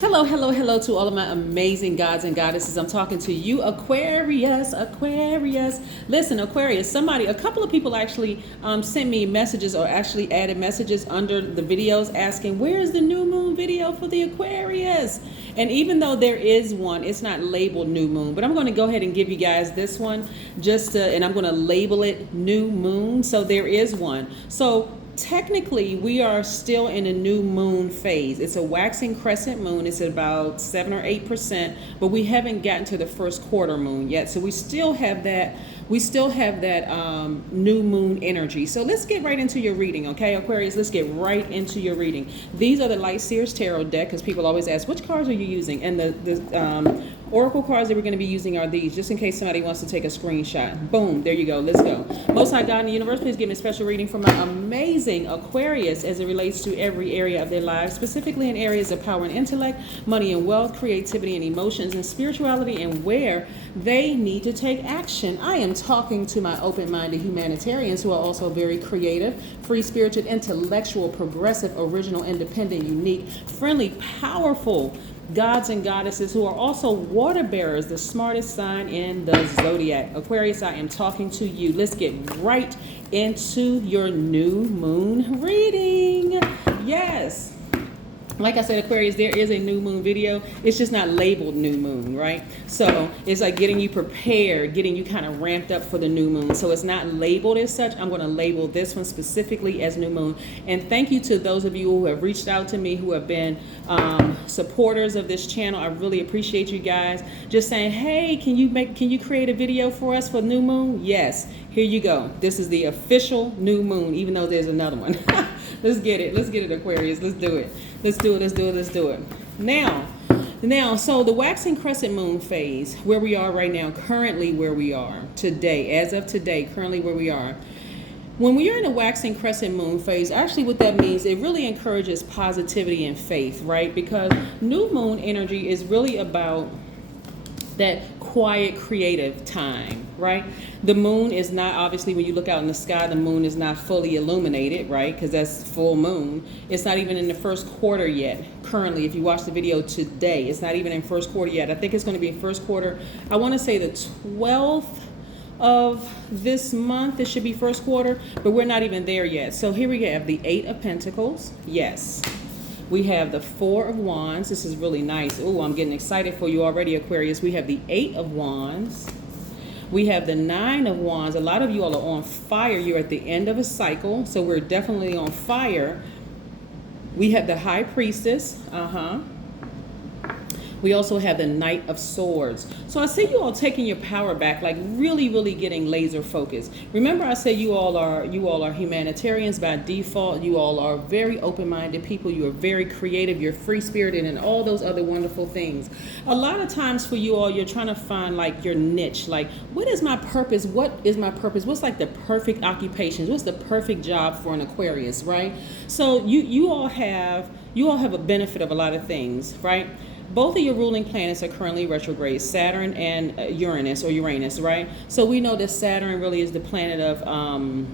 Hello, hello, hello to all of my amazing gods and goddesses. I'm talking to you, Aquarius, Aquarius. Listen, Aquarius, a couple of people actually sent me messages or actually added messages under the videos asking, where's the new moon video for the Aquarius? And even though there is one, it's not labeled new moon, but I'm going to go ahead and give you guys this one and I'm going to label it new moon. So there is one. So technically, we are still in a new moon phase. It's a waxing crescent moon. It's about 7 or 8%, but we haven't gotten to the first quarter moon yet. So we still have that. New moon energy. So let's get right into your reading, okay, Aquarius? Let's get right into your reading. These are the Light Seers Tarot deck, because people always ask, which cards are you using? And the oracle cards that we're going to be using are these, just in case somebody wants to take a screenshot. Boom, there you go. Let's go. Most High God in the universe, please give me a special reading for my amazing Aquarius as it relates to every area of their lives, specifically in areas of power and intellect, money and wealth, creativity and emotions, and spirituality, and where they need to take action. I am talking to my open-minded humanitarians who are also very creative, free-spirited, intellectual, progressive, original, independent, unique, friendly, powerful gods and goddesses who are also water bearers, the smartest sign in the zodiac. Aquarius, I am talking to you. Let's get right into your new moon reading. Yes. Like I said, Aquarius, there is a new moon video. It's just not labeled new moon, right? So it's like getting you prepared, getting you kind of ramped up for the new moon. So it's not labeled as such. I'm going to label this one specifically as new moon. And thank you to those of you who have reached out to me, who have been supporters of this channel. I really appreciate you guys. Just saying, hey, can you create a video for us for new moon? Yes. Here you go. This is the official new moon, even though there's another one. Let's get it. Let's get it, Aquarius. Let's do it. Let's do it. Let's do it. Let's do it. Now, so the waxing crescent moon phase, where we are right now, currently where we are today, as of today, currently where we are. When we are in a waxing crescent moon phase, actually what that means, it really encourages positivity and faith, right? Because new moon energy is really about that quiet, creative time, right? The moon is not, obviously, when you look out in the sky, the moon is not fully illuminated, right? Because that's full moon. It's not even in the first quarter yet. Currently, if you watch the video today, it's not even in first quarter yet. I think it's going to be in first quarter. I want to say the 12th of this month. It should be first quarter, but we're not even there yet. So here we have the 8 of Pentacles. Yes. We have the 4 of Wands. This is really nice. Oh, I'm getting excited for you already, Aquarius. We have the 8 of Wands. We have the 9 of Wands. A lot of you all are on fire. You're at the end of a cycle, so we're definitely on fire. We have the High Priestess. We also have the Knight of Swords. So I see you all taking your power back, like really, really getting laser focused. Remember, I said you all are humanitarians by default. You all are very open-minded people. You are very creative. You're free-spirited and all those other wonderful things. A lot of times for you all, you're trying to find like your niche. Like, what is my purpose? What is my purpose? What's like the perfect occupation? What's the perfect job for an Aquarius, right? So you all have a benefit of a lot of things, right? Both of your ruling planets are currently retrograde, Saturn and Uranus, right? So we know that Saturn really is the planet of,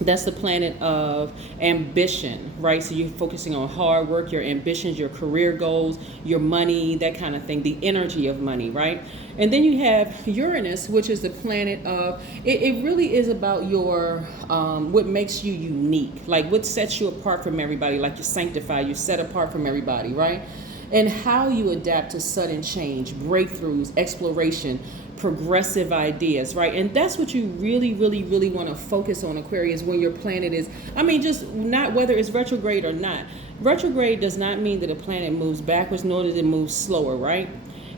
that's the planet of ambition, right? So you're focusing on hard work, your ambitions, your career goals, your money, that kind of thing, the energy of money, right? And then you have Uranus, which is the planet of, it really is about your, what makes you unique, like what sets you apart from everybody, like you sanctify, you're set apart from everybody, right? And how you adapt to sudden change, breakthroughs, exploration, progressive ideas, right? And that's what you really, really, really want to focus on, Aquarius, when your planet is, just not whether it's retrograde or not. Retrograde does not mean that a planet moves backwards, nor does it move slower, right?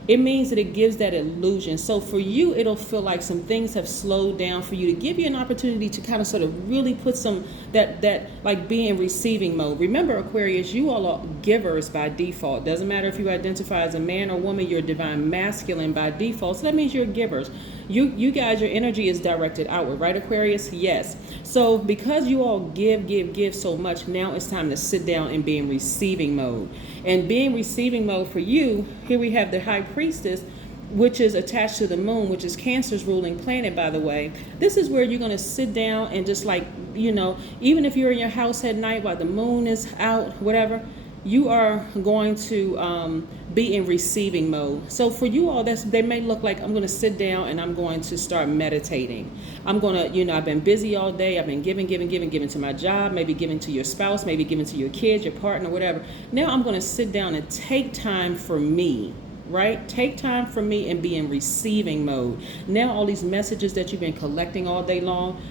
It means that it gives that illusion. So for you, it'll feel like some things have slowed down for you, to give you an opportunity to kind of sort of really put some, that like be in receiving mode. Remember, Aquarius, you all are givers by default. Doesn't matter if you identify as a man or woman, you're divine masculine by default. So that means you're givers. You guys, your energy is directed outward, right, Aquarius? Yes. So because you all give so much, now it's time to sit down and be in receiving mode. And being receiving mode for you, here we have the High Priestess, which is attached to the moon, which is Cancer's ruling planet, by the way. This is where you're going to sit down and just like, even if you're in your house at night while the moon is out, whatever, you are going to be in receiving mode. So for you all, they may look like I'm going to sit down and I'm going to start meditating. I'm going to, I've been busy all day. I've been giving to my job, maybe giving to your spouse, maybe giving to your kids, your partner, whatever. Now I'm going to sit down and take time for me. Right? Take time for me and be in receiving mode. Now all these messages that you've been collecting all day long,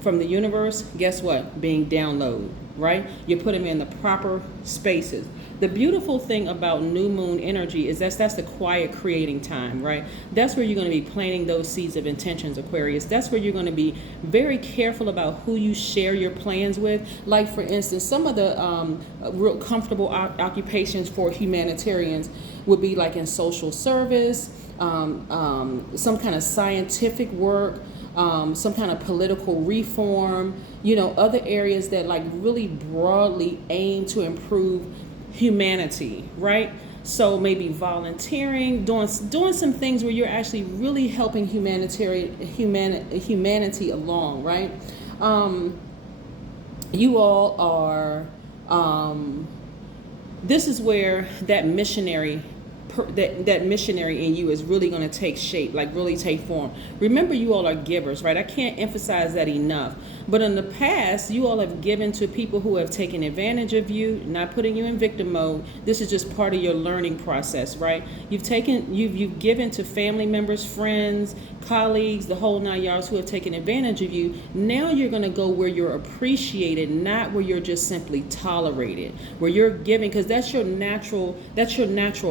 from the universe, guess what? Being downloaded, right? You put them in the proper spaces. The beautiful thing about new moon energy is that's the quiet creating time, right? That's where you're going to be planting those seeds of intentions, Aquarius. That's where you're going to be very careful about who you share your plans with. Like, for instance, some of the real comfortable occupations for humanitarians would be like in social service, some kind of scientific work, some kind of political reform, other areas that like really broadly aim to improve humanity, right? So maybe volunteering, doing some things where you're actually really helping humanity along, right? You all are, this is where that missionary in you is really going to take shape, like really take form. Remember, you all are givers, right? I can't emphasize that enough. But in the past, you all have given to people who have taken advantage of you, not putting you in victim mode. This is just part of your learning process, right? You've given to family members, friends, colleagues, the whole 9 yards who have taken advantage of you. Now you're going to go where you're appreciated, not where you're just simply tolerated, where you're giving, because that's your natural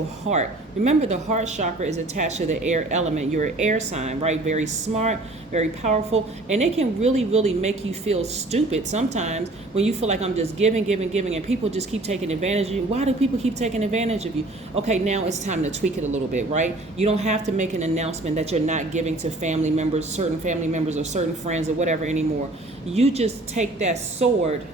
heart. Remember, the heart chakra is attached to the air element. You're an air sign, right? Very smart, very powerful, and it can really, really make you feel stupid sometimes when you feel like I'm just giving, and people just keep taking advantage of you. Why do people keep taking advantage of you? Okay, now it's time to tweak it a little bit, right? You don't have to make an announcement that you're not giving to family members, certain family members or certain friends or whatever anymore. You just take that sword,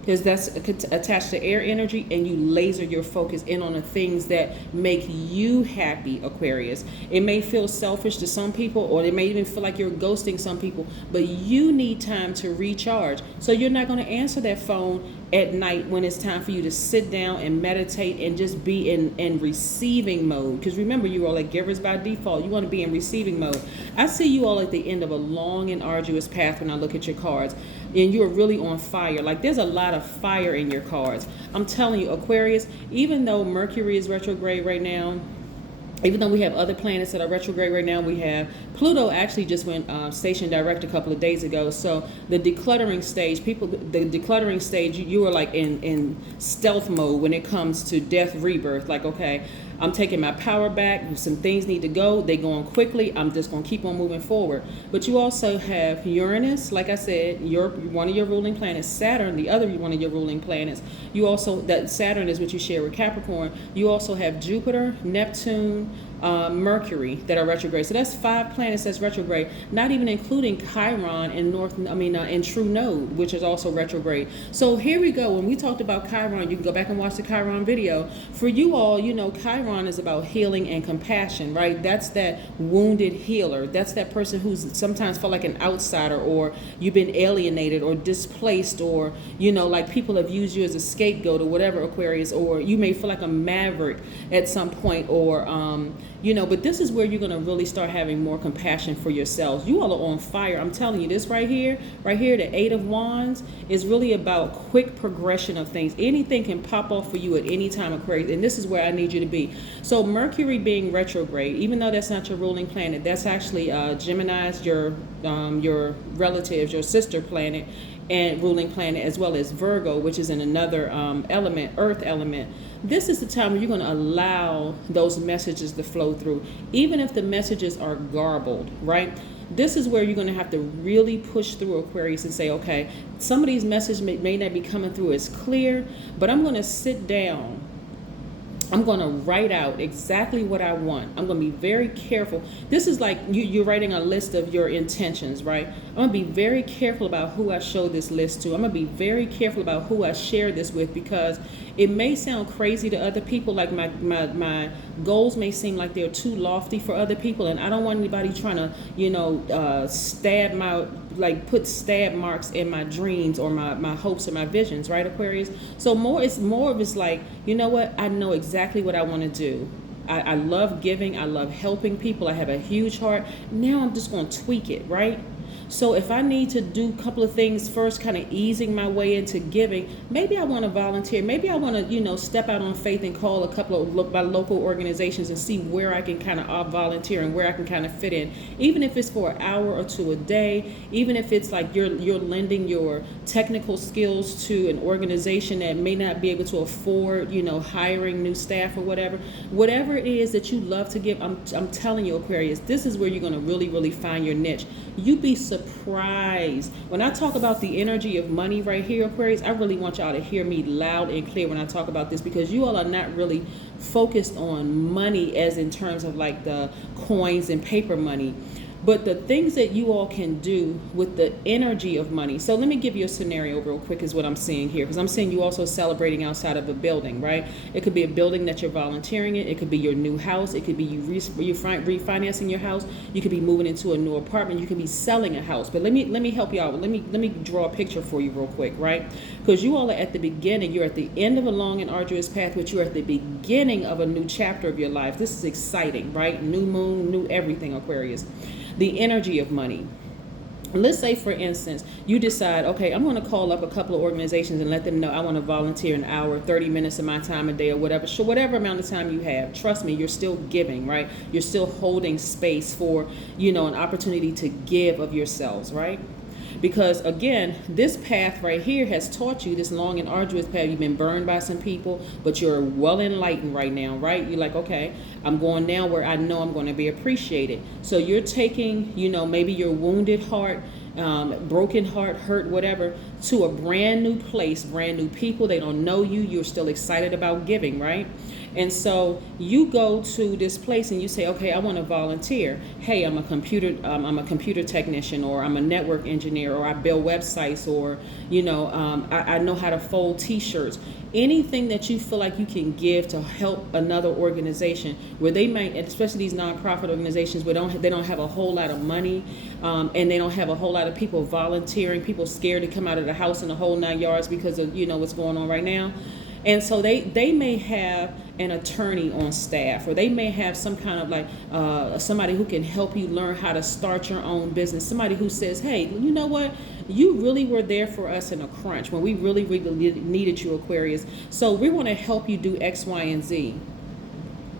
because that's attached to air energy, and you laser your focus in on the things that make you happy, Aquarius. It may feel selfish to some people, or it may even feel like you're ghosting some people, but you need time to recharge. So you're not going to answer that phone at night when it's time for you to sit down and meditate and just be in receiving mode. Because remember, you all are givers by default. You want to be in receiving mode. I see you all at the end of a long and arduous path when I look at your cards, and you're really on fire. Like, there's a lot of fire in your cards. I'm telling you, Aquarius, even though Mercury is retrograde right now, even though we have other planets that are retrograde right now, we have Pluto actually just went station direct a couple of days ago. So the decluttering stage, you are like in stealth mode when it comes to death, rebirth. Like, okay, I'm taking my power back. Some things need to go. They're going quickly. I'm just going to keep on moving forward. But you also have Uranus, like I said, one of your ruling planets, Saturn, the other one of your ruling planets. You also, that Saturn is what you share with Capricorn. You also have Jupiter, Neptune, Mercury that are retrograde. So that's 5 planets that's retrograde, not even including Chiron and True Node, which is also retrograde. So here we go. When we talked about Chiron, you can go back and watch the Chiron video. For you all, Chiron is about healing and compassion, right? That's that wounded healer. That's that person who's sometimes felt like an outsider, or you've been alienated or displaced, or, like people have used you as a scapegoat or whatever, Aquarius, or you may feel like a maverick at some point, or, but this is where you're going to really start having more compassion for yourselves. You all are on fire. I'm telling you, this right here, the 8 of Wands is really about quick progression of things. Anything can pop off for you at any time, Aquarius, and this is where I need you to be. So Mercury being retrograde, even though that's not your ruling planet, that's actually Gemini's, your relatives, your sister planet and ruling planet, as well as Virgo, which is in another element, earth element. This is the time where you're going to allow those messages to flow through, even if the messages are garbled, right? This is where you're going to have to really push through, Aquarius, and say, okay, some of these messages may not be coming through as clear, but I'm going to sit down. I'm going to write out exactly what I want. I'm going to be very careful. This is like you're writing a list of your intentions, right? I'm going to be very careful about who I show this list to. I'm going to be very careful about who I share this with, because it may sound crazy to other people. Like my goals may seem like they're too lofty for other people, and I don't want anybody trying to, stab my like put stab marks in my dreams or my hopes or my visions, right, Aquarius? So it's more of it's like, you know what? I know exactly what I want to do. I love giving. I love helping people. I have a huge heart. Now I'm just going to tweak it, right? So if I need to do a couple of things first, kind of easing my way into giving, maybe I want to volunteer. Maybe I want to, step out on faith and call a couple of my local organizations and see where I can kind of volunteer and where I can kind of fit in. Even if it's for an hour or two a day, even if it's like you're lending your technical skills to an organization that may not be able to afford, hiring new staff or whatever it is that you love to give. I'm telling you, Aquarius, this is where you're going to really, really find your niche. You'd be surprised. When I talk about the energy of money right here, Aquarius, I really want y'all to hear me loud and clear when I talk about this, because you all are not really focused on money as in terms of like the coins and paper money, but the things that you all can do with the energy of money. So let me give you a scenario real quick is what I'm seeing here, because I'm seeing you also celebrating outside of a building, right? It could be a building that you're volunteering in. It could be your new house. It could be you refinancing your house. You could be moving into a new apartment. You could be selling a house. But let me help you out. Let me draw a picture for you real quick, right? Because you all are at the beginning. You're at the end of a long and arduous path, but you're at the beginning of a new chapter of your life. This is exciting, right? New moon, new everything, Aquarius. The energy of money. Let's say, for instance, you decide, okay, I'm going to call up a couple of organizations and let them know I want to volunteer an hour, 30 minutes of my time a day or whatever. So whatever amount of time you have, trust me, you're still giving, right? You're still holding space for, an opportunity to give of yourselves, right? Because again, this path right here has taught you, this long and arduous path. You've been burned by some people, but you're well enlightened right now, right? You're like, okay, I'm going now where I know I'm going to be appreciated. So you're taking, maybe your wounded heart, broken heart, hurt, whatever, to a brand new place, brand new people. They don't know you. You're still excited about giving, right? And so you go to this place and you say, okay, I want to volunteer. Hey, I'm a computer technician, or I'm a network engineer, or I build websites, or, I know how to fold T-shirts. Anything that you feel like you can give to help another organization where they might, especially these nonprofit organizations where they don't have a whole lot of money, and they don't have a whole lot of people volunteering, people scared to come out of the house in the whole 9 yards because of, what's going on right now. And so they may have an attorney on staff, or they may have some kind of like somebody who can help you learn how to start your own business. Somebody who says, hey, you know what? You really were there for us in a crunch when we really, really needed you, Aquarius. So we want to help you do X, Y, and Z.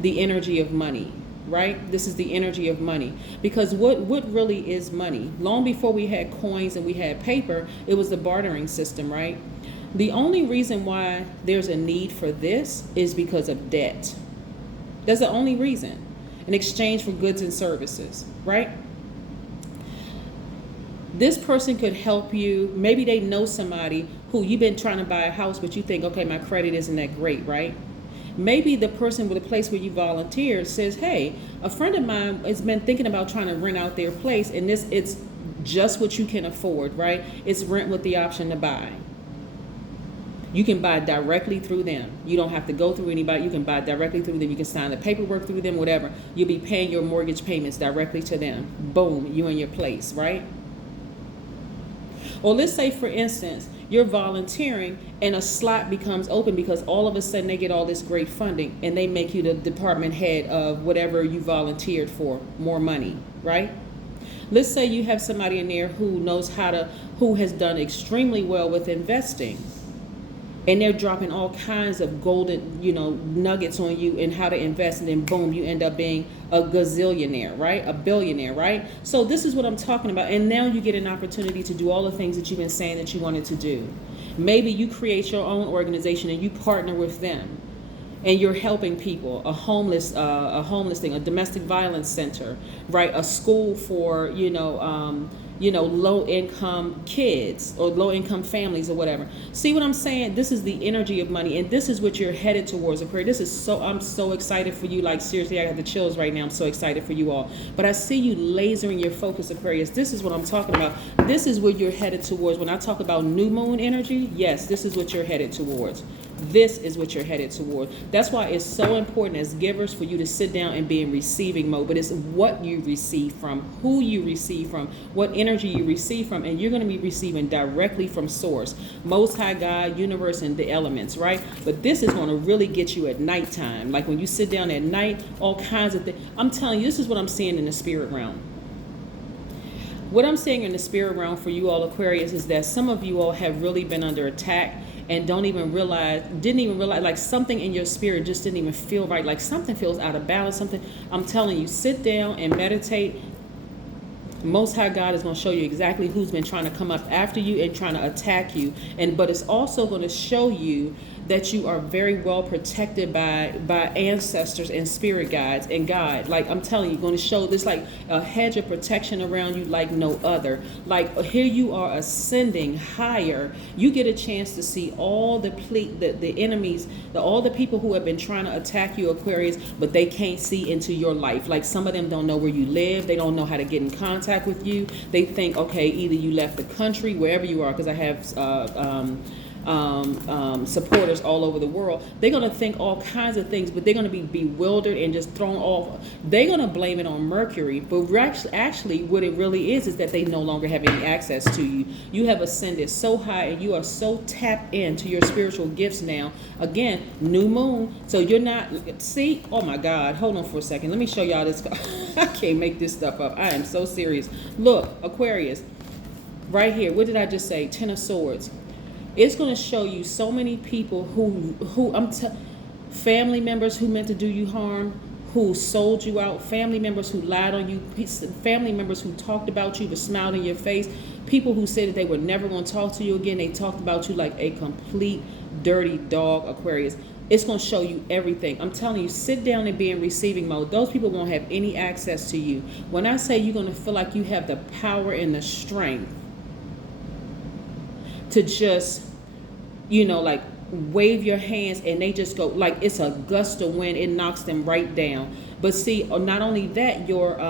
The energy of money, right? This is the energy of money. Because what really is money? Long before we had coins and we had paper, it was the bartering system, right? The only reason why there's a need for this is because of debt. That's the only reason. In exchange for goods and services, right? This person could help you. Maybe they know somebody who you've been trying to buy a house, but you think, okay, my credit isn't that great, right? Maybe the person with the place where you volunteered says, hey, a friend of mine has been thinking about trying to rent out their place, and it's just what you can afford, right? It's rent with the option to buy. You can buy directly through them. You don't have to go through anybody. You can buy directly through them. You can sign the paperwork through them, whatever. You'll be paying your mortgage payments directly to them. Boom, you in your place, right? Or let's say, for instance, you're volunteering and a slot becomes open because all of a sudden they get all this great funding and they make you the department head of whatever you volunteered for, more money, right? Let's say you have somebody in there who has done extremely well with investing. And they're dropping all kinds of golden, nuggets on you and how to invest. And then boom, you end up being a gazillionaire, right? A billionaire, right? So this is what I'm talking about. And now you get an opportunity to do all the things that you've been saying that you wanted to do. Maybe you create your own organization and you partner with them. And you're helping people, a homeless thing, a domestic violence center, right? A school for, low-income kids or low-income families or whatever. See what I'm saying? This is the energy of money, and this is what you're headed towards, Aquarius. I'm so excited for you. Like, seriously, I got the chills right now. I'm so excited for you all. But I see you lasering your focus, Aquarius. This is what I'm talking about. This is what you're headed towards. When I talk about new moon energy, yes, this is what you're headed towards. This is what you're headed toward. That's why it's so important as givers for you to sit down and be in receiving mode. But it's what you receive from, who you receive from, what energy you receive from, and you're going to be receiving directly from source, Most High God, universe, and the elements, right? But this is going to really get you at nighttime. Like when you sit down at night, all kinds of things. I'm telling you, this is what I'm seeing in the spirit realm. What I'm saying in the spirit realm for you all Aquarius is that some of you all have really been under attack and didn't even realize, like something in your spirit just didn't even feel right. Like something feels out of balance, something. I'm telling you, sit down and meditate. Most High God is going to show you exactly who's been trying to come up after you and trying to attack you. But it's also going to show you that you are very well protected by ancestors and spirit guides and God. Like I'm telling you, going to show this like a hedge of protection around you like no other. Like here you are ascending higher. You get a chance to see all the enemies, all the people who have been trying to attack you, Aquarius, but they can't see into your life. Like some of them don't know where you live. They don't know how to get in contact with you. They think, okay, either you left the country, wherever you are, because I have supporters all over the world. They're going to think all kinds of things, but they're going to be bewildered and just thrown off. They're going to blame it on Mercury, but actually what it really is that they no longer have any access to you. You have ascended so high and you are so tapped into your spiritual gifts now. Again, new moon, so you're not, see, oh my God, hold on for a second. Let me show y'all this. I can't make this stuff up. I am so serious. Look, Aquarius, right here, what did I just say? 10 of Swords. It's going to show you so many people who family members who meant to do you harm, who sold you out, family members who lied on you, family members who talked about you but smiled in your face, people who said that they were never going to talk to you again. They talked about you like a complete dirty dog, Aquarius. It's going to show you everything. I'm telling you, sit down and be in receiving mode. Those people won't have any access to you. When I say you're going to feel like you have the power and the strength to just, like wave your hands and they just go, like it's a gust of wind, it knocks them right down. But see, not only that, your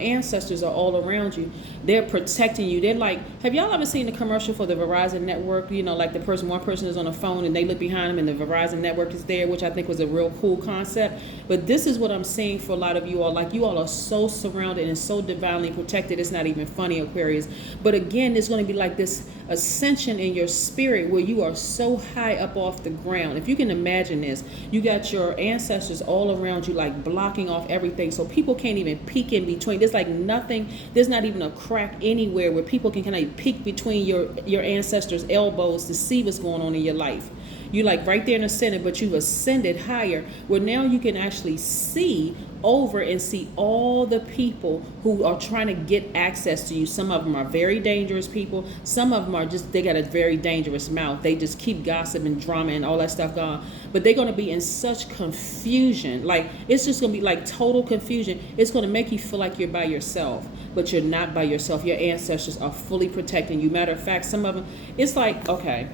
ancestors are all around you. They're protecting you. They're like, have y'all ever seen the commercial for the Verizon network? Like the one person is on the phone and they look behind them and the Verizon network is there, which I think was a real cool concept. But this is what I'm seeing for a lot of you all. Like you all are so surrounded and so divinely protected. It's not even funny, Aquarius. But again, there's going to be like this ascension in your spirit where you are so high up off the ground. If you can imagine this, you got your ancestors all around you, like blocking off everything. So people can't even peek in between. There's like nothing. There's not even a crack anywhere where people can kind of peek between your ancestors' elbows to see what's going on in your life. You're like right there in the center, but you've ascended higher where now you can actually see over and see all the people who are trying to get access to you. Some of them are very dangerous people. Some of them are just, they got a very dangerous mouth. They just keep gossip and drama and all that stuff going. But they're going to be in such confusion. Like, it's just going to be like total confusion. It's going to make you feel like you're by yourself, but you're not by yourself. Your ancestors are fully protecting you. Matter of fact, some of them, it's like, okay,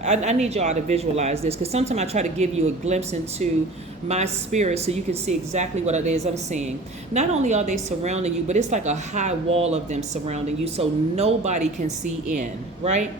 I need y'all to visualize this, because sometimes I try to give you a glimpse into my spirit so you can see exactly what it is I'm seeing. Not only are they surrounding you, but it's like a high wall of them surrounding you so nobody can see in, right?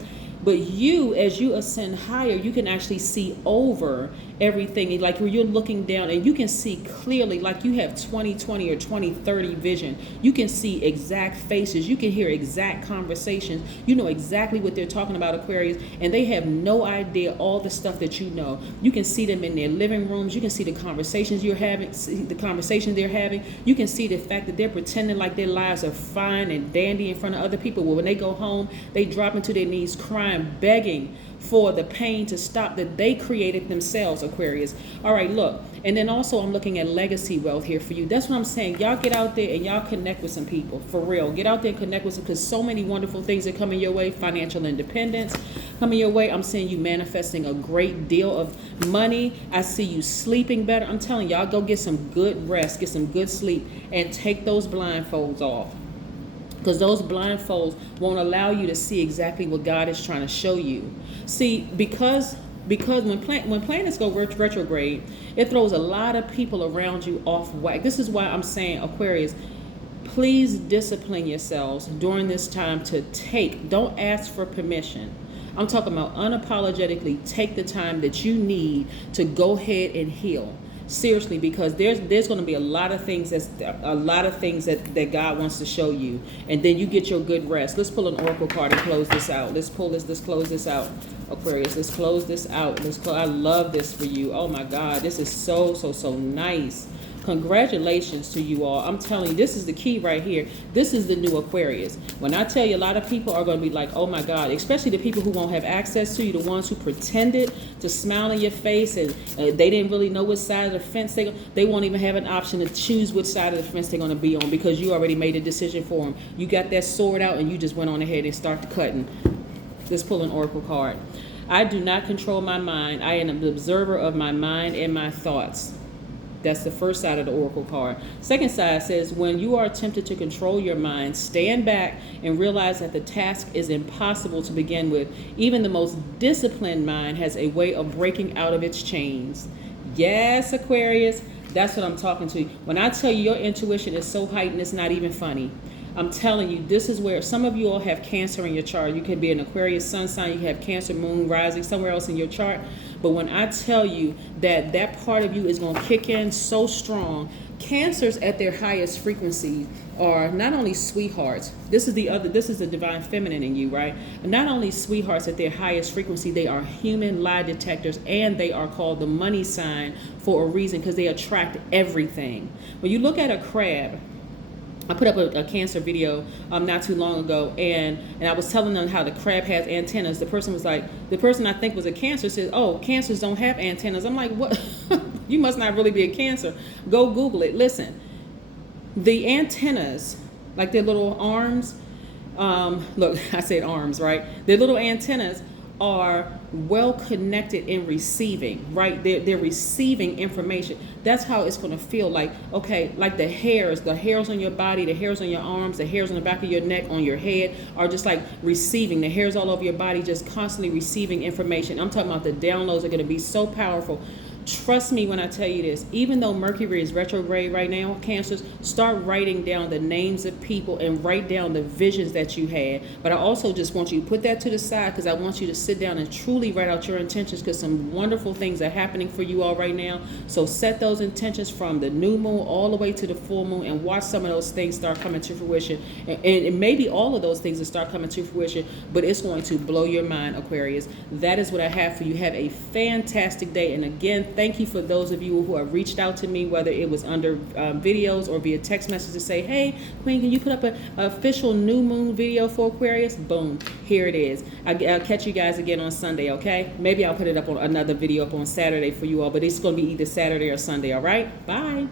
But you, as you ascend higher, you can actually see over everything. Like where you're looking down and you can see clearly, like you have 20/20 or 20/30 vision. You can see exact faces. You can hear exact conversations. You know exactly what they're talking about, Aquarius, and they have no idea all the stuff that you know. You can see them in their living rooms. You can see the conversations you're having, see the conversations they're having. You can see the fact that they're pretending like their lives are fine and dandy in front of other people. Well, when they go home, they drop into their knees crying, begging for the pain to stop that they created themselves, Aquarius. All right, look. And then also I'm looking at legacy wealth here for you. That's what I'm saying. Y'all get out there and y'all connect with some people. For real. Get out there and connect with some, because so many wonderful things are coming your way. Financial independence coming your way. I'm seeing you manifesting a great deal of money. I see you sleeping better. I'm telling y'all, go get some good rest, get some good sleep, and take those blindfolds off. Because those blindfolds won't allow you to see exactly what God is trying to show you. See, because when planets go retrograde, it throws a lot of people around you off whack. This is why I'm saying, Aquarius, please discipline yourselves during this time to don't ask for permission. I'm talking about unapologetically take the time that you need to go ahead and heal. Seriously, because there's going to be a lot of things that God wants to show you, and then you get your good rest. Let's pull an oracle card and close this out. Let's close this out, Aquarius. Let's close this out. I love this for you. Oh my God, this is so nice. Congratulations to you all. I'm telling you, this is the key right here. This is the new Aquarius. When I tell you, a lot of people are going to be like, oh my God, especially the people who won't have access to you, the ones who pretended to smile in your face and they didn't really know which side of the fence they won't even have an option to choose which side of the fence they're going to be on, because you already made a decision for them. You got that sword out and you just went on ahead and started cutting. Let's pull an oracle card. I do not control my mind. I am an observer of my mind and my thoughts. That's the first side of the oracle card. Second side says, when you are tempted to control your mind, stand back and realize that the task is impossible to begin with. Even the most disciplined mind has a way of breaking out of its chains. Yes, Aquarius, that's what I'm talking to you. When I tell you your intuition is so heightened, it's not even funny. I'm telling you, this is where some of you all have Cancer in your chart. You could be an Aquarius sun sign, you have Cancer, moon, rising, somewhere else in your chart. But when I tell you that that part of you is going to kick in so strong, Cancers at their highest frequency are not only sweethearts. This is the divine feminine in you, right? Not only sweethearts at their highest frequency, they are human lie detectors, and they are called the money sign for a reason, because they attract everything. When you look at a crab, I put up a Cancer video not too long ago, and I was telling them how the crab has antennas. The person I think was a Cancer said, oh, Cancers don't have antennas. I'm like, what? You must not really be a Cancer. Go Google it. Listen, the antennas, like their little arms, look, I said arms, right? Their little antennas are well connected in receiving, right? They're receiving information. That's how it's going to feel like, okay, like the hairs on your body, the hairs on your arms, the hairs on the back of your neck, on your head are just like receiving. The hairs all over your body just constantly receiving information. I'm talking about the downloads are going to be so powerful. Trust me when I tell you this, even though Mercury is retrograde right now, Cancers, start writing down the names of people and write down the visions that you had. But I also just want you to put that to the side, because I want you to sit down and truly write out your intentions, because some wonderful things are happening for you all right now. So set those intentions from the new moon all the way to the full moon, and watch some of those things start coming to fruition. And maybe all of those things will start coming to fruition, but it's going to blow your mind, Aquarius. That is what I have for you. Have a fantastic day. And again, thank you for those of you who have reached out to me, whether it was under videos or via text message to say, hey, Queen, can you put up an official new moon video for Aquarius? Boom, here it is. I'll catch you guys again on Sunday, okay? Maybe I'll put it up on another video up on Saturday for you all, but it's going to be either Saturday or Sunday, all right? Bye.